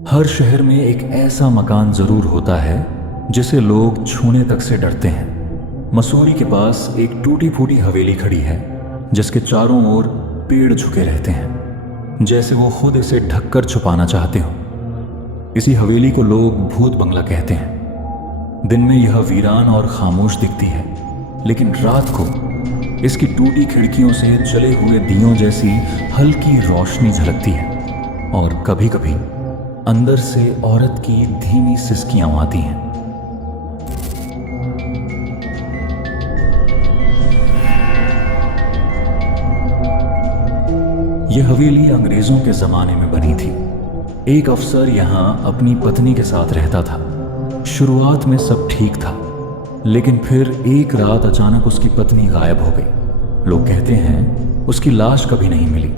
हर शहर में एक ऐसा मकान जरूर होता है जिसे लोग छूने तक से डरते हैं। मसूरी के पास एक टूटी फूटी हवेली खड़ी है जिसके चारों ओर पेड़ झुके रहते हैं, जैसे वो खुद इसे ढककर छुपाना चाहते हो। इसी हवेली को लोग भूत बंगला कहते हैं। दिन में यह वीरान और खामोश दिखती है, लेकिन रात को इसकी टूटी खिड़कियों से जले हुए दियों जैसी हल्की रोशनी झलकती है और कभी कभी अंदर से औरत की धीमी सिसकियां आती हैं। यह हवेली अंग्रेजों के जमाने में बनी थी। एक अफसर यहां अपनी पत्नी के साथ रहता था। शुरुआत में सब ठीक था, लेकिन फिर एक रात अचानक उसकी पत्नी गायब हो गई। लोग कहते हैं उसकी लाश कभी नहीं मिली,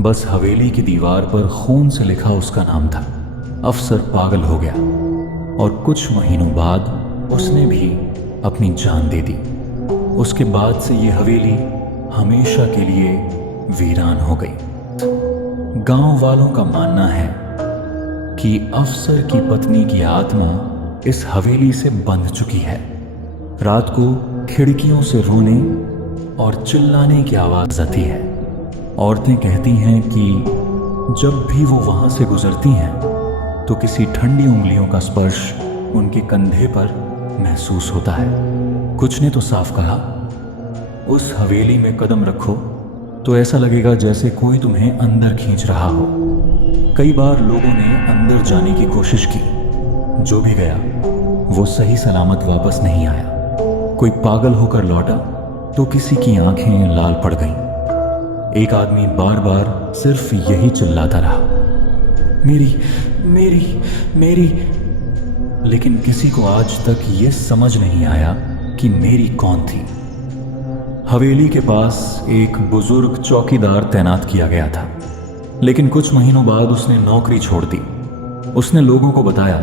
बस हवेली की दीवार पर खून से लिखा उसका नाम था। अफसर पागल हो गया और कुछ महीनों बाद उसने भी अपनी जान दे दी। उसके बाद से ये हवेली हमेशा के लिए वीरान हो गई। गांव वालों का मानना है कि अफसर की पत्नी की आत्मा इस हवेली से बंध चुकी है। रात को खिड़कियों से रोने और चिल्लाने की आवाज आती है। औरतें कहती हैं कि जब भी वो वहां से गुजरती हैं तो किसी ठंडी उंगलियों का स्पर्श उनके कंधे पर महसूस होता है। कुछ ने तो साफ कहा, उस हवेली में कदम रखो तो ऐसा लगेगा जैसे कोई तुम्हें अंदर खींच रहा हो। कई बार लोगों ने अंदर जाने की कोशिश की। जो भी गया वो सही सलामत वापस नहीं आया। कोई पागल होकर लौटा तो किसी की आंखें लाल पड़ गईं। एक आदमी बार बार सिर्फ यही चिल्लाता रहा, मेरी मेरी मेरी। लेकिन किसी को आज तक ये समझ नहीं आया कि मेरी कौन थी। हवेली के पास एक बुजुर्ग चौकीदार तैनात किया गया था, लेकिन कुछ महीनों बाद उसने नौकरी छोड़ दी। उसने लोगों को बताया,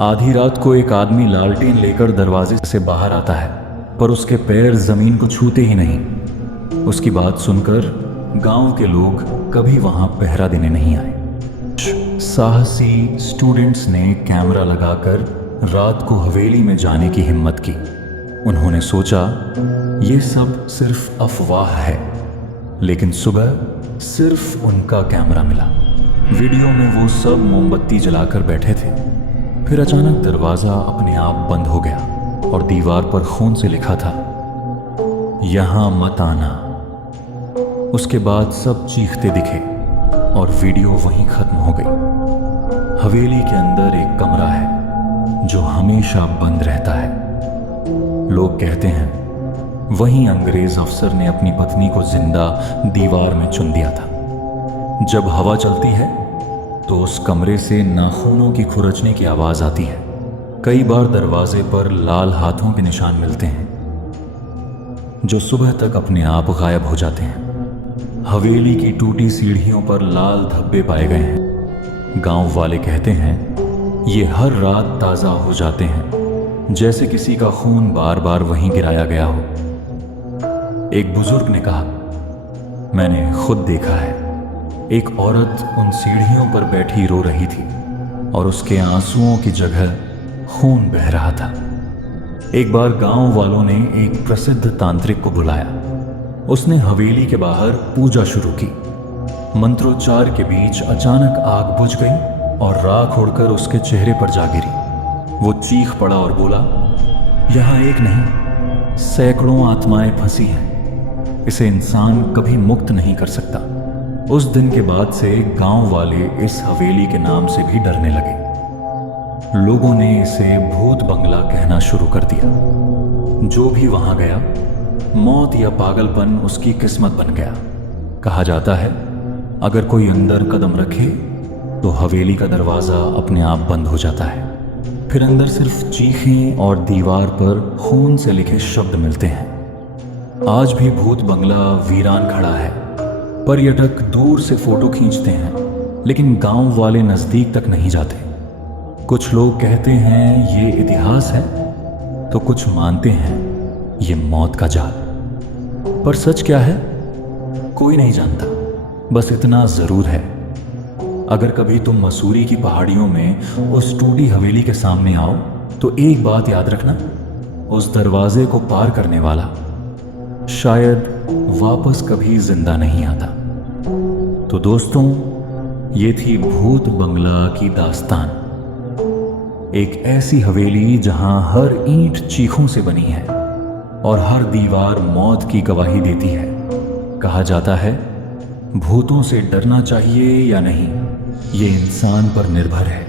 आधी रात को एक आदमी लालटेन लेकर दरवाजे से बाहर आता है, पर उसके पैर जमीन को छूते ही नहीं। उसकी बात सुनकर गांव के लोग कभी वहां पहरा देने नहीं आए। साहसी स्टूडेंट्स ने कैमरा लगाकर रात को हवेली में जाने की हिम्मत की। उन्होंने सोचा ये सब सिर्फ अफवाह है, लेकिन सुबह सिर्फ उनका कैमरा मिला। वीडियो में वो सब मोमबत्ती जलाकर बैठे थे। फिर अचानक दरवाजा अपने आप बंद हो गया और दीवार पर खून से लिखा था, यहां मत आना। उसके बाद सब चीखते दिखे और वीडियो वहीं खत्म हो गई। हवेली के अंदर एक कमरा है जो हमेशा बंद रहता है। लोग कहते हैं वहीं अंग्रेज अफसर ने अपनी पत्नी को जिंदा दीवार में चुन दिया था। जब हवा चलती है तो उस कमरे से नाखूनों की खुरचने की आवाज आती है। कई बार दरवाजे पर लाल हाथों के निशान मिलते हैं जो सुबह तक अपने आप गायब हो जाते हैं। हवेली की टूटी सीढ़ियों पर लाल धब्बे पाए गए हैं। गांव वाले कहते हैं ये हर रात ताजा हो जाते हैं, जैसे किसी का खून बार बार वहीं गिराया गया हो। एक बुजुर्ग ने कहा, मैंने खुद देखा है, एक औरत उन सीढ़ियों पर बैठी रो रही थी और उसके आंसुओं की जगह खून बह रहा था। एक बार गांव वालों ने एक प्रसिद्ध तांत्रिक को बुलाया। उसने हवेली के बाहर पूजा शुरू की। मंत्रोच्चार के बीच अचानक आग बुझ गई और राख उड़कर उसके चेहरे पर जा गिरी। वो चीख पड़ा और बोला, यहां एक नहीं, सैकड़ों आत्माएं फंसी हैं। इसे इंसान कभी मुक्त नहीं कर सकता। उस दिन के बाद से गांव वाले इस हवेली के नाम से भी डरने लगे। लोगों ने इसे भूत बंगला कहना शुरू कर दिया। जो भी वहां गया, मौत या पागलपन उसकी किस्मत बन गया। कहा जाता है अगर कोई अंदर कदम रखे तो हवेली का दरवाजा अपने आप बंद हो जाता है। फिर अंदर सिर्फ चीखें और दीवार पर खून से लिखे शब्द मिलते हैं। आज भी भूत बंगला वीरान खड़ा है। पर्यटक दूर से फोटो खींचते हैं, लेकिन गांव वाले नजदीक तक नहीं जाते। कुछ लोग कहते हैं ये इतिहास है, तो कुछ मानते हैं ये मौत का जाल। पर सच क्या है कोई नहीं जानता। बस इतना जरूर है, अगर कभी तुम मसूरी की पहाड़ियों में उस टूटी हवेली के सामने आओ तो एक बात याद रखना, उस दरवाजे को पार करने वाला शायद वापस कभी जिंदा नहीं आता। तो दोस्तों, ये थी भूत बंगला की दास्तान। एक ऐसी हवेली जहां हर ईंट चीखों से बनी है और हर दीवार मौत की गवाही देती है। कहा जाता है भूतों से डरना चाहिए या नहीं, ये इंसान पर निर्भर है,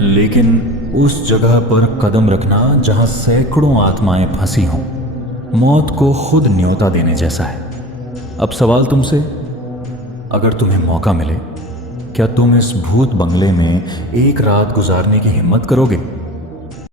लेकिन उस जगह पर कदम रखना जहां सैकड़ों आत्माएं फंसी हों, मौत को खुद न्योता देने जैसा है। अब सवाल तुमसे, अगर तुम्हें मौका मिले, क्या तुम इस भूत बंगले में एक रात गुजारने की हिम्मत करोगे?